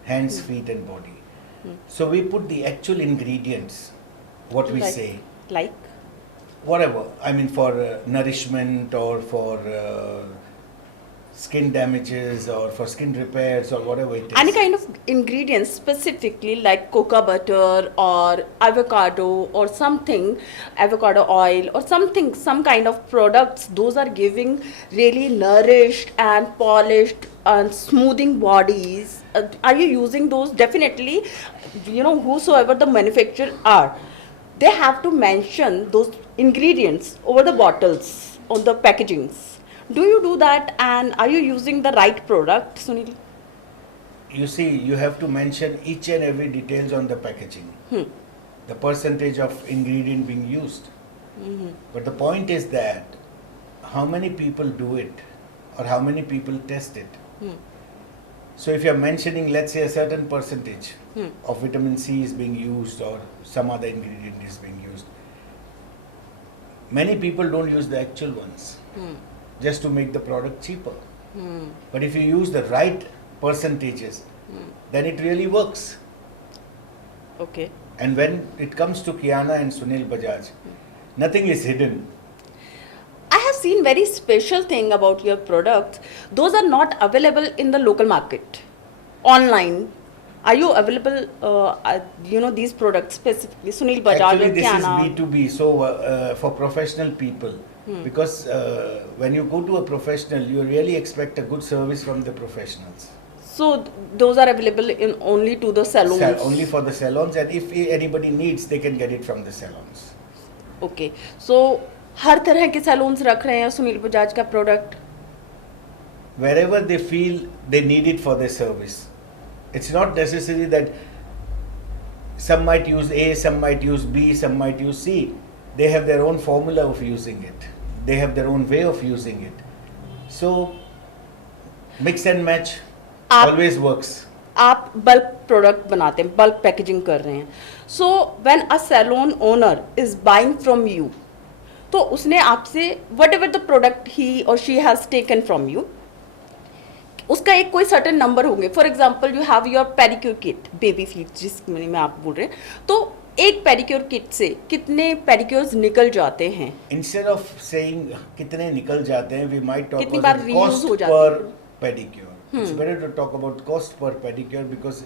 hands, feet, and body. So we put the actual ingredients, what we say, Like? whatever. I mean, for nourishment or for skin damages or for skin repairs or whatever it is. Any kind of ingredients specifically like cocoa butter or avocado or something, avocado oil or something, some kind of products, those are giving really nourished and polished and smoothing bodies. Are you using those? Definitely, whosoever the manufacturer are. they have to mention those ingredients over the bottles, on the packagings. Do you do that, and are you using the right product, Sunil? You see, you have to mention each and every details on the packaging, the percentage of ingredient being used. But the point is that how many people do it, or how many people test it. So if you're mentioning, let's say, a certain percentage of vitamin C is being used, or some other ingredient is being used, many people don't use the actual ones just to make the product cheaper. But if you use the right percentages, then it really works. Okay. And when it comes to Kiana and Sunil Bajaj, nothing is hidden. I have seen very special thing about your products. Those are not available in the local market, online. Are you available, these products specifically, Sunil Bajaj Actually, and this Kiana? is B2B, so for professional people. Because when you go to a professional, you really expect a good service from the professionals. So those are available in only to the salons. Only for the salons, and if anybody needs, they can get it from the salons. Okay. So हर तरह के salons रख रहे हैं सुनील बजाज का product. Wherever they feel they need it for their service. It's not necessary that some might use A, some might use B, some might use C. They have their own formula of using it. They have their own way of using it. So mix and match always works. आप bulk product बनाते हैं, bulk packaging कर रहे हैं. So when a salon owner is buying from you, तो उसने आपसे whatever the product he or she has taken from you, उसका एक कोई सर्टेन नंबर होंगे. For example you have your pedicure kit, baby feet जिसमें आप बोल रहे हैं, तो एक पेडिक्योर किट से कितने पेडिक्योर्स निकल जाते हैं? इंस्टेड ऑफ सेइंग कितने निकल जाते हैं, वी माइट टॉक कितनी बार रीयूज हो जाती per pedicure. It's better to talk about cost per pedicure because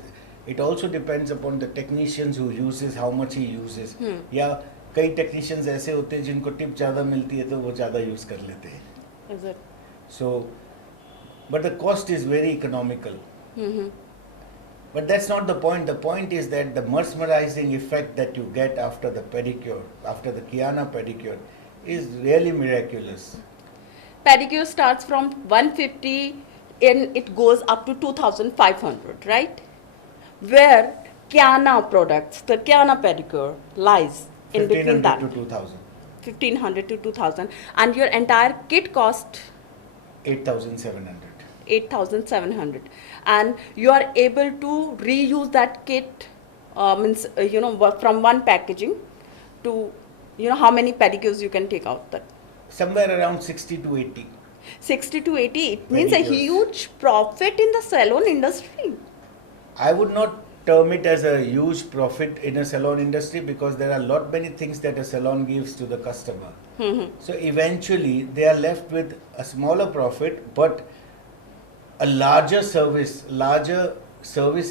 it also depends upon the technicians who uses, how much he uses. या कई टेक्नीशियंस ऐसे होते हैं जिनको टिप ज़्यादा मिलती है तो वो ज़्यादा यूज़ कर लेते हैं. सो but the cost is very economical. But that's not the point. The point is that the mesmerizing effect that you get after the pedicure, after the Kiana pedicure, is really miraculous. Pedicure starts from 150 and it goes up to 2500, right? Where Kiana products, the Kiana pedicure lies in between that. 1500 to 2000. 1500 to 2000, and your entire kit cost 8700. 8700, and you are able to reuse that kit, from one packaging to, how many pedicures you can take out that? Somewhere around 60 to 80. 60 to 80, it means a huge profit in the salon industry. I would not term it as a huge profit in a salon industry because there are many things that a salon gives to the customer. So eventually they are left with a smaller profit, but a larger service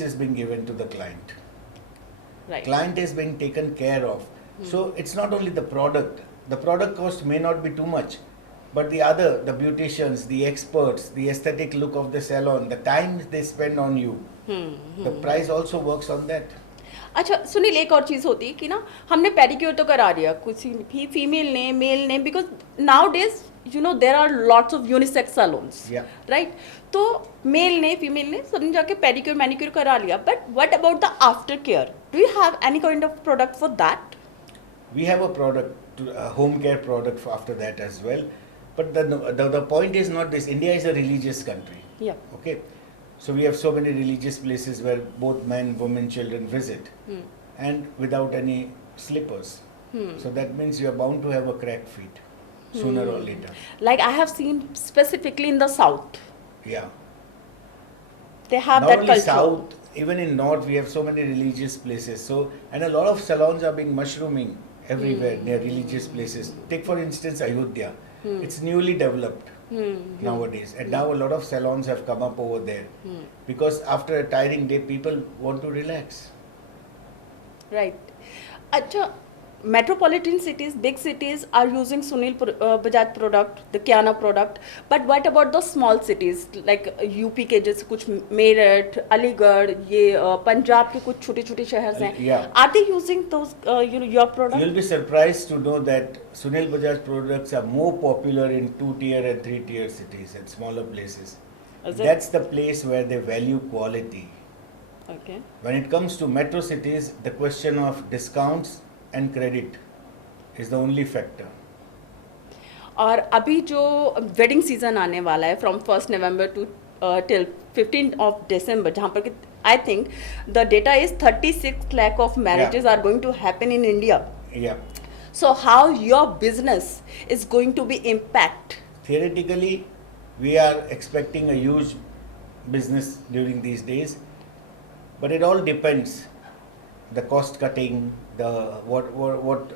is being given to the client. Right. Client is being taken care of. So it's not only the product. The product cost may not be too much, but the beauticians, the experts, the aesthetic look of the salon, the time they spend on you, the price also works on that. अच्छा सुनील, एक और चीज़ होती है कि ना हमने pedicure तो करा दिया, कुछ भी फीमेल ने मेल ने, because nowadays there are lots of unisex salons, right? तो मेल ने फीमेल ने सबने जाके पेडिक्योर मैनिक्योर करा लिया, but what about the after care? Do you have any kind of product for that? We have a product, a home care product for after that as well. But the point is not this. India is a religious country. Yeah. Okay. So we have so many religious places where both men, women, children visit, and without any slippers. So that means you are bound to have a cracked feet sooner or later. Like I have seen specifically in the south. Yeah. They have Not that only culture. south, even in north we have so many religious places. So and a lot of salons are being mushrooming everywhere near religious places. Take for instance Ayodhya. It's newly developed nowadays, and now a lot of salons have come up over there because after a tiring day people want to relax. Right. अच्छा, metropolitan cities, big cities are using Bajaj product, the Kiana product. But what about the small cities like UP के जैसे कुछ मेरठ, अलीगढ़, ये पंजाब के कुछ छोटे-छोटे शहर हैं. Yeah. Are they using those your product? You'll be surprised to know that Sunil Bajaj products are more popular in 2-tier and 3-tier cities and smaller places. Is it? That's the place where they value quality. Okay. When it comes to metro cities, the question of discounts and credit is the only factor. और अभी जो wedding season आने वाला है from 1st November to till 15th of December, जहाँ पर कि I think the data is 36 lakh of marriages Yeah. are going to happen in India. Yeah. So how your business is going to be impact? Theoretically, we are expecting a huge business during these days, but it all depends. The cost cutting, the what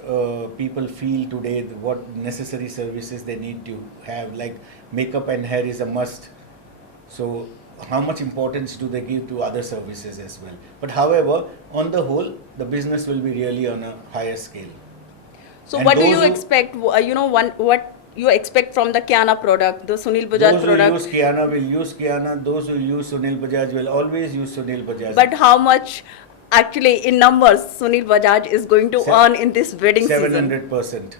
people feel today, what necessary services they need to have, like makeup and hair is a must. So how much importance do they give to other services as well? But however, on the whole, the business will be really on a higher scale. So And what do those you who- expect? What you expect from the Kiana product, the Sunil Bajaj Those product? who use Kiana will use Kiana. Those who use Sunil Bajaj will always use Sunil Bajaj. But how much actually in numbers Sunil Bajaj is going to Se- earn in this wedding season? 700%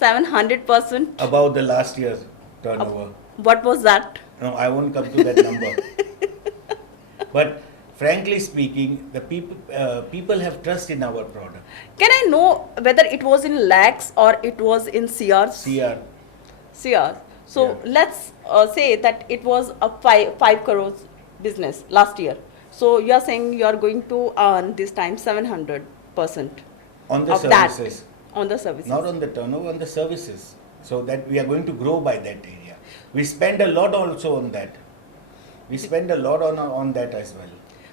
700%. above the last year's turnover. What was that? No, I won't come to that number. But frankly speaking, the people have trust in our product. Can I know whether it was in lakhs or it was in CRs? CR. CRs. So Yeah. let's say that it was a 5 crores business last year. So you are saying you are going to earn this time 700% On the of services. that on the services. Not on the turnover, on the services. So that we are going to grow by that area. We spend a lot also on that. We spend a lot on that as well.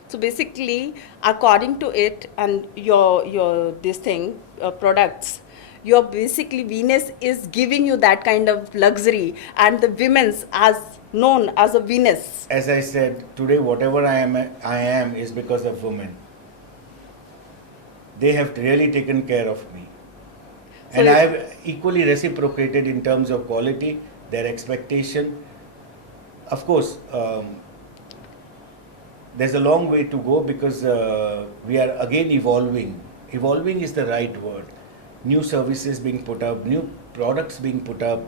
So basically, according to it and your this thing products, your basically Venus is giving you that kind of luxury, and the women's as known as a Venus. As I said, today whatever I am is because of women. They have really taken care of me. So And you- I have equally reciprocated in terms of quality, their expectation. Of course, there's a long way to go because we are again evolving. Evolving is the right word. New services being put up, new products being put up,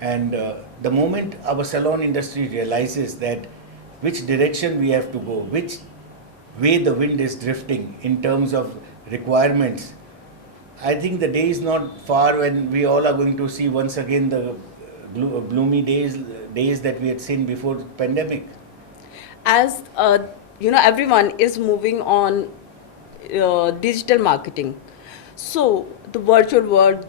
and the moment our salon industry realizes that which direction we have to go, which way the wind is drifting in terms of requirements, I think the day is not far when we all are going to see once again the gloomy days that we had seen before the pandemic. As everyone is moving on digital marketing. So the virtual world,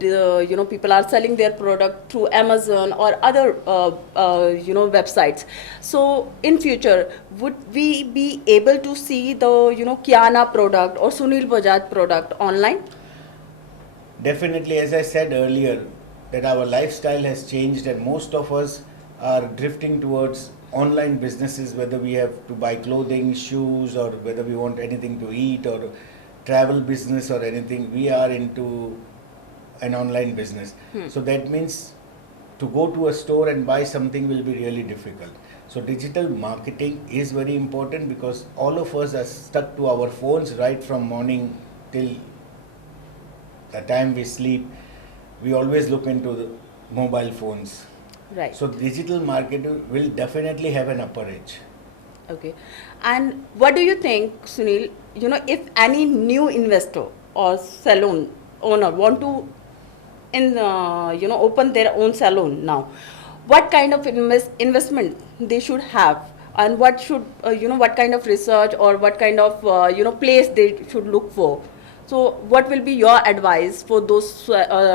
people are selling their product through Amazon or other websites. So in future, would we be able to see the Kiana product or Sunil Bajaj product online? Definitely, as I said earlier, that our lifestyle has changed and most of us are drifting towards online businesses, whether we have to buy clothing, shoes, or whether we want anything to eat or travel business or anything, we are into an online business. So that means to go to a store and buy something will be really difficult. So digital marketing is very important because all of us are stuck to our phones right from morning till the time we sleep. We always look into the mobile phones. Right. So digital marketing will definitely have an upper edge. Okay. And what do you think, Sunil, if any new investor or salon owner want to open their own salon now, what kind of investment they should have, and what should what kind of research or what kind of place they should look for? So what will be your advice for those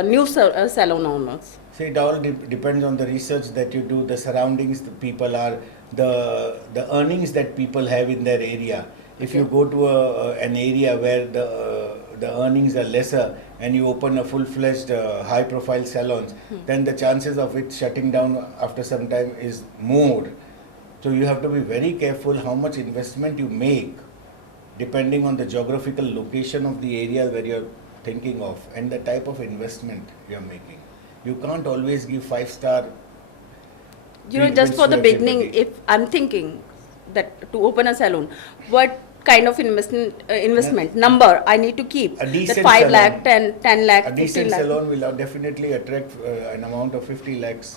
new salon owners? See, it all depends on the research that you do, the surroundings the people are, the earnings that people have in their area. If you go to an area where the earnings are lesser and you open a full-fledged high-profile salons, then the chances of it shutting down after some time is more. So you have to be very careful how much investment you make depending on the geographical location of the area where you're thinking of and the type of investment you're making. You can't always give 5-star. Just for the to beginning, everybody. if I'm thinking that to open a salon, what kind of investment number I need to keep? A That decent 5 lakh, salon. 10 lakh, A 15 decent lakh, salon will definitely attract an amount of 50 lakhs.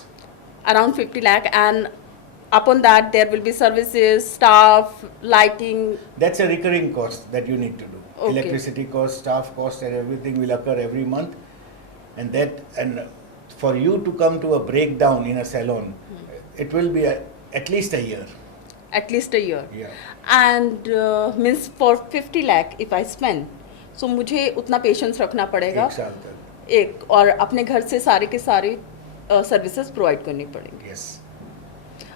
around 50 lakh, and upon that there will be services, staff, lighting. That's a recurring cost that you need to do. Okay. Electricity cost, staff cost, and everything will occur every month. And for you to come to a breakdown in a salon, it will be at least a year. At least a year. Yeah. And means for 50 lakh if I spend, so मुझे उतना patience रखना पड़ेगा एक साल तक. एक, और अपने घर से सारे के सारे सर्विसेज प्रोवाइड करनी पड़ेंगी. Yes.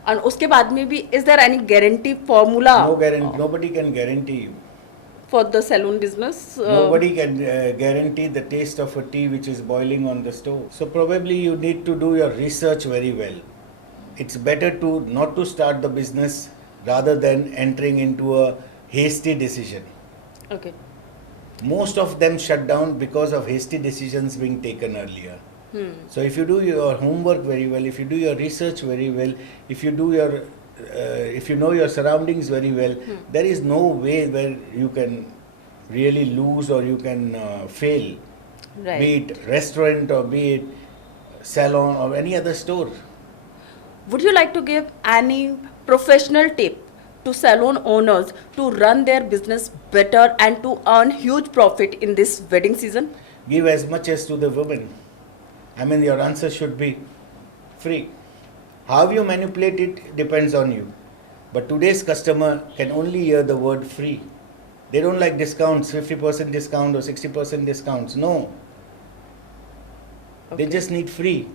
और उसके बाद में भी is there any guarantee formula No guarantee. Nobody can guarantee you. For the salon business? Nobody can guarantee the taste of a tea which is boiling on the stove. So probably you need to do your research very well. It's better to not to start the business rather than entering into a hasty decision. Okay. Most of them shut down because of hasty decisions being taken earlier. So if you do your homework very well, if you do your research very well, if you do your if you know your surroundings very well, there is no way where you can really lose or you can fail. Right. Be it restaurant or be it salon or any other store. Would you like to give any professional tip to salon owners to run their business better and to earn huge profit in this wedding season? Give as much as to the women. I mean, your answer should be free. How you manipulate it depends on you. But today's customer can only hear the word free. They don't like discounts, 50% discount or 60% discounts. No. They Okay. just need free.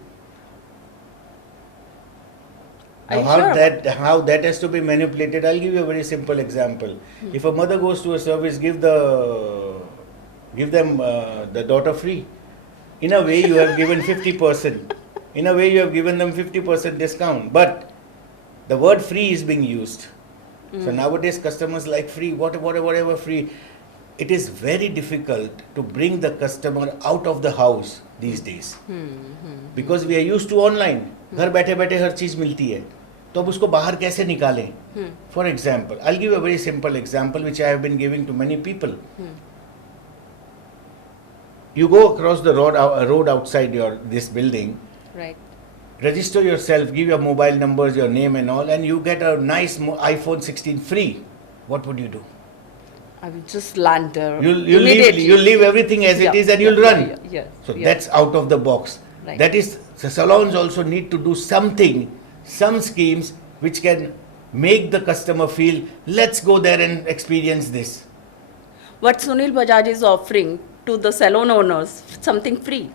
Are Now, you sure how that has to be manipulated, I'll give you a very simple example. If a mother goes to a service, give them the daughter free. In a way, you have given 50%. In a way, you have given them 50% discount. But the word free is being used. So nowadays, customers like free, whatever free. It is very difficult to bring the customer out of the house these days. Because we are used to online. घर बैठे बैठे हर चीज मिलती है. तो अब उसको बाहर कैसे निकालें? For example, I'll give a very simple example which I have been giving to many people. You go across the road outside this building, Right. register yourself, give your mobile numbers, your name and all, and you get a nice iPhone 16 free. What would you do? I will just land there You'll leave everything as it is and you'll run. Yes. So that's out of the box. Right. That is, the salons also need to do something, some schemes which can make the customer feel, let's go there and experience this. What Sunil Bajaj is offering to the salon owners, something free.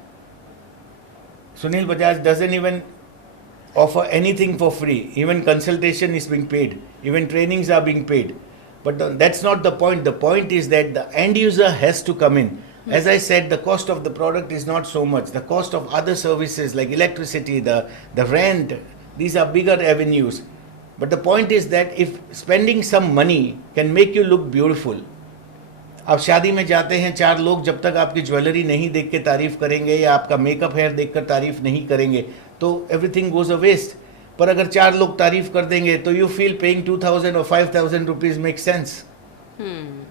Sunil Bajaj doesn't even offer anything for free. Even consultation is being paid. Even trainings are being paid. But that's not the point. The point is that the end user has to come in. As I said, the cost of the product is not so much. The cost of other services like electricity, the rent, these are bigger avenues. But the point is that if spending some money can make you look beautiful, आप शादी में जाते हैं, 4 लोग जब तक आपकी jewellery नहीं देख के तारीफ करेंगे या आपका मेकअप हेयर देखकर तारीफ नहीं करेंगे तो एवरीथिंग गोज अ वेस्ट. पर अगर 4 लोग तारीफ कर देंगे तो you feel paying 2000 or 5000 rupees make sense.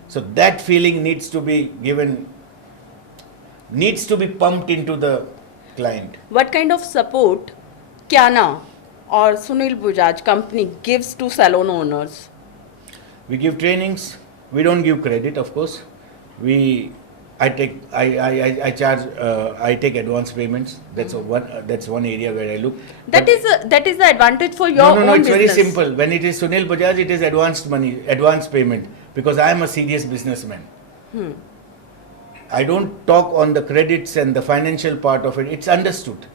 So that feeling needs to be given, needs to be pumped into the client. What kind of support Kiana or Sunil Bajaj company gives to salon owners? We give trainings. We don't give credit, of course. I charge. I take advance payments. That's one area where I look. That is the advantage for your No. own It's business. very simple. When it is Sunil Bajaj, it is advanced money, advance payment, because I am a serious businessman. I don't talk on the credits and the financial part of it. It's understood.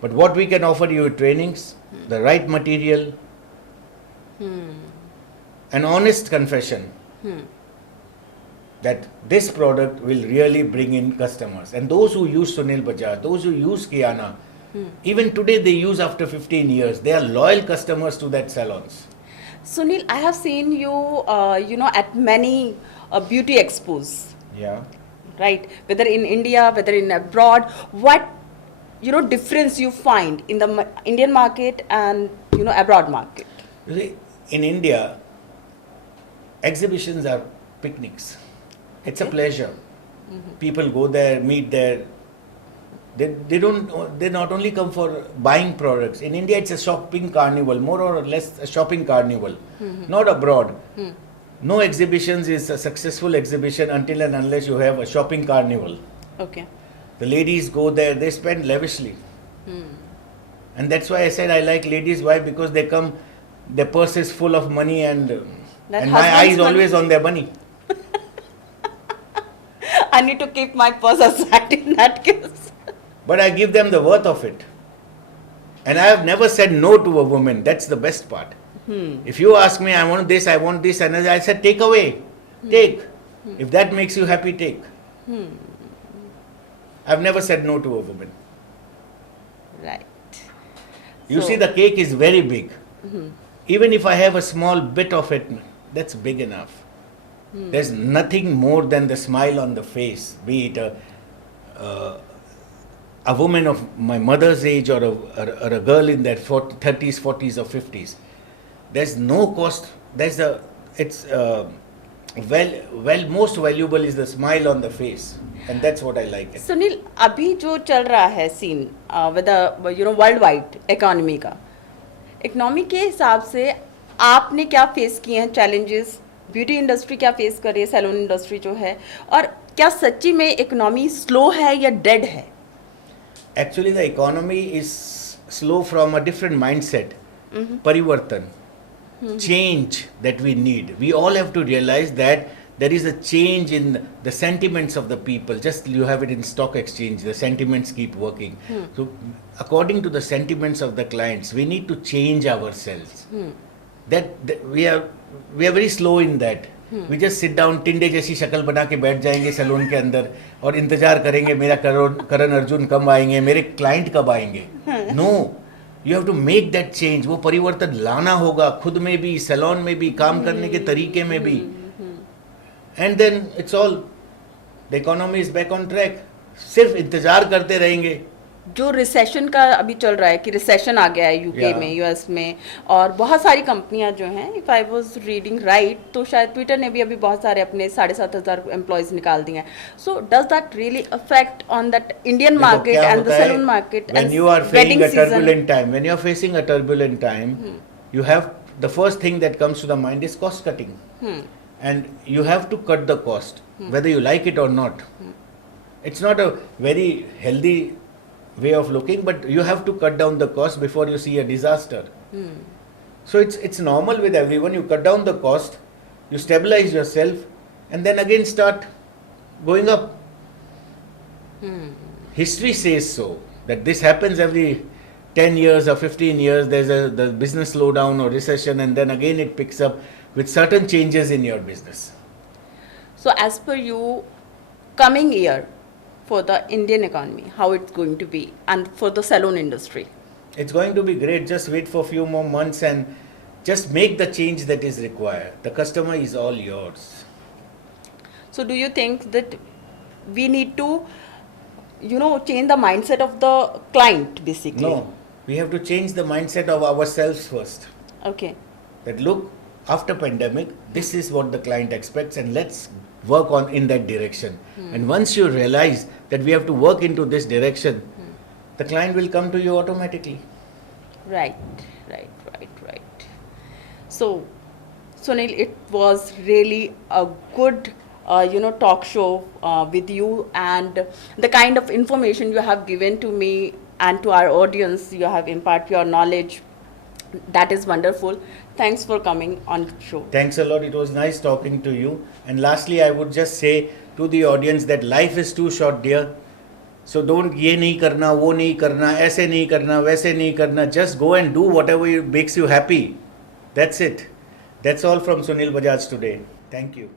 But what we can offer you trainings, the right material, an honest confession that this product will really bring in customers. And those who use Sunil Bajaj, those who use Kiana, even today they use after 15 years. They are loyal customers to that salons. Sunil, I have seen you, at many beauty expos. Yeah. right? Whether in India, whether in abroad, what difference you find in the Indian market and abroad market? You see, in India, exhibitions are picnics. It's a Okay. pleasure. People go there, meet there. They not only come for buying products. In India, it's a shopping carnival, more or less a shopping carnival, not abroad. No exhibitions is a successful exhibition until and unless you have a shopping carnival. Okay. The ladies go there, they spend lavishly. And that's why I said I like ladies. Why? Because they come, their purse is full of money, and my eye is husband's always money. on their money. I need to keep my purse aside in that case. But I give them the worth of it. And I have never said no to a woman. That's the best part. If you ask me, I want this, and I said, take away. Take. If that makes you happy, take. I've never said no to a woman. Right. You So- see, the cake is very big. Even if I have a small bit of it, that's big enough. There's nothing more than the smile on the face, be it a woman of my mother's age or a girl in their 30s, 40s, or 50s. There's no cost. Most valuable is the smile on the face, and that's what I like. Sunil, अभी जो चल रहा है scene with world wide economy का, economy के हिसाब से आपने क्या फेस किए हैं चैलेंजेस? ब्यूटी इंडस्ट्री क्या फेस कर रही है, सैलून इंडस्ट्री जो है, और क्या सच्ची में इकोनॉमी स्लो है या डेड है? Actually, the economy is slow from a different mindset. Parivartan, change that we need. We all have to realize that there is a change in the sentiments of the people. Just you have it in stock exchange, the sentiments keep working. So, according to the sentiments of the clients, we need to change ourselves. That we are very slow in that. We just sit down, टिंडे जैसी शक्ल बना के बैठ जाएंगे salon के अंदर और इंतजार करेंगे मेरा करण अर्जुन कब आएंगे, मेरे क्लाइंट कब आएंगे. No, you have to make that change. वो परिवर्तन लाना होगा, खुद में भी, सैलून में भी, काम करने के तरीके में भी. And then it's all, the economy is back on track. सिर्फ इंतजार करते रहेंगे. जो रिसेशन का अभी चल रहा है कि रिसेशन आ गया है यूके Yeah. में, यूएस में, और बहुत सारी कंपनियां जो हैं, if I was reading right, तो शायद ट्विटर ने भी अभी बहुत सारे अपने 7,500 एम्प्लॉयज निकाल दिए हैं. So does that really affect on that Indian देखो, मार्केट क्या एंड द होता है, salon market when you are facing a turbulent time, when you are facing a turbulent time, you have, the first thing that comes to the mind is cost cutting. And you have to cut the cost, whether you like it or not. It's not a very healthy way of looking, but you have to cut down the cost before you see a disaster. So it's normal with everyone. You cut down the cost, you stabilize yourself, and then again start going up. History says so, that this happens every 10 years or 15 years. There's the business slowdown or recession, and then again it picks up with certain changes in your business. So as per you, coming year for the Indian economy, how it's going to be, and for the salon industry? It's going to be great. Just wait for a few more months and just make the change that is required. The customer is all yours. So do you think that we need to, change the mindset of the client basically? No, we have to change the mindset of ourselves first. Okay. That look, after pandemic, this is what the client expects, and let's work on in that direction. And once you realize that we have to work into this direction, the client will come to you automatically. Right. So, Sunil, it was really a good, talk show with you, and the kind of information you have given to me and to our audience, you have imparted your knowledge. That is wonderful. Thanks for coming on the show. Thanks a lot. It was nice talking to you. And lastly, I would just say to the audience that life is too short, dear. So don't ये नहीं करना, वो नहीं करना, ऐसे नहीं करना, वैसे नहीं करना. Just go and do whatever makes you happy. That's it. That's all from Sunil Bajaj today. Thank you.